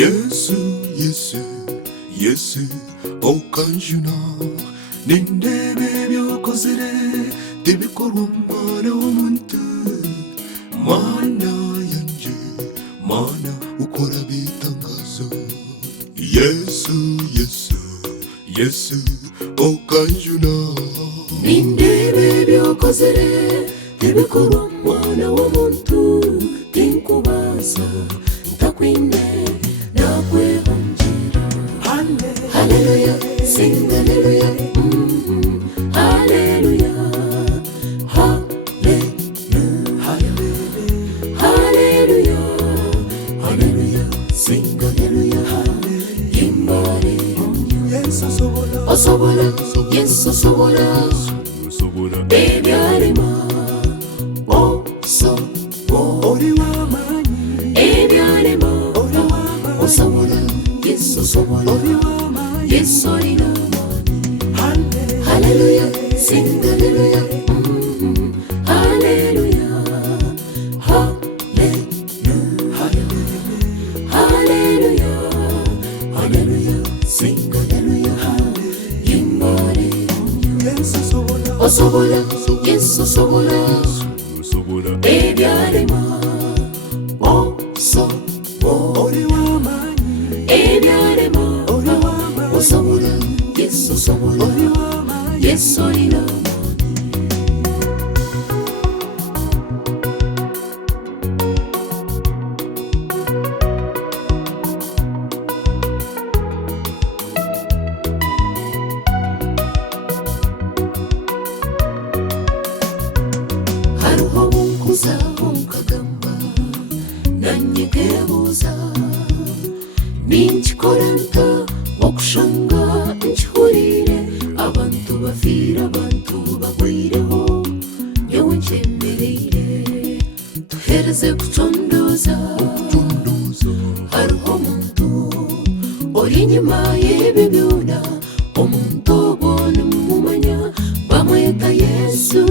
Yesu, Yesu, Yesu, okanjuna nindebe byokozere tebikorwa mwana w'omuntu. Mana yanje, mana ukora bitangazo. Yesu, Yesu, Yesu, okanjuna nindebe byokozere tebikorwa mwana w'omuntu. Tinkubaza ntakwine nakwehonjera. Halleluya, sing halleluya. Halleluya, halleluya, halleluya, sing halleluya. Imbare osobola, Yesu osobola ebyarema ebyarema osobola, Yesu osobola, Yesu olina amaanyi. Halleluya, sing halleluya. Halleluya, halleluya, halleluya, sing halleluya. Imbare osobola, Yesu osobola ebyarema ebyarema osobola, Yesu osobola, Yesu olina amaanyi. Hariho bunkuza bunkagamba nanye nkebuuza ninkikora nta okushanga nkihuriire abantu bafiire, abantu bagwireho, nyowe nkyemereire tuhereze kucondoza. Hariho omuntu ori enyuma y'ebi byona, omuntu ogwo nimumumanya bamweta Yesu.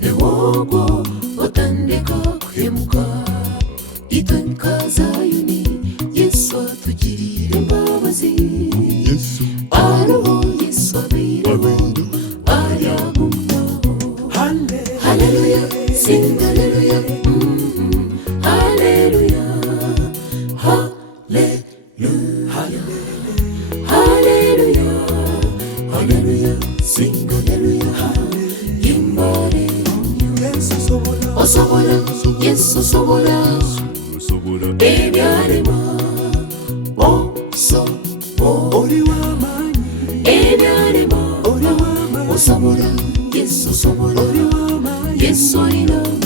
Newogo otandika kuhemuka itwe nkazayuni, Yesu atugirire embabazi. Ariho Yesu abeiraho aryagumaho. Halleluya, sing halleluya. Halleluya, halleluya, halleluya, sing halleluya. Imbare osobola, Yesu osobola ebyarema ebyarema osobola, Yesu osobola, Yesu olina amaanyi.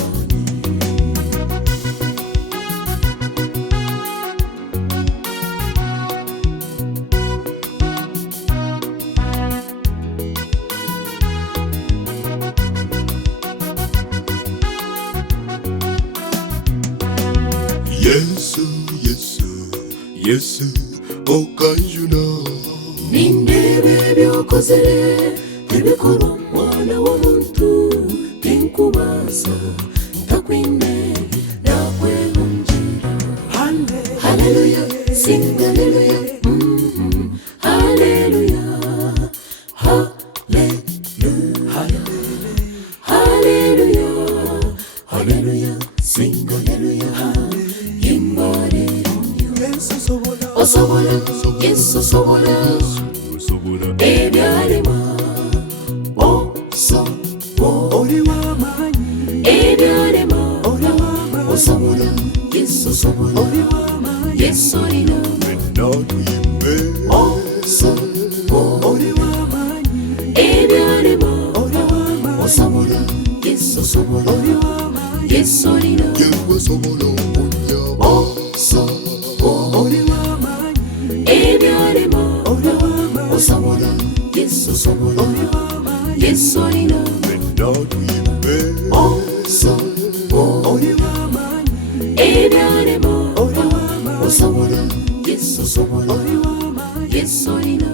Yesu, Yesu, Yesu, okanjuna nindebe byokozere tebikorwa mwana w'omuntu. Tinkubaza ntakwine nakwehonjera. Halleluya, sing halleluya. Halleluya, halleluya, halleluya, sing halleluya. Imbare osobola, Yesu osobola ebyarema ebyarema osobola, Yesu osobola, Yesu olina amaanyi. Ebyarema osobola, Yesu osobola, Yesu olina ebyarema osobola, Yesu osobola, Yesu olina ebyarema osobola, Yesu osobola, Yesu olina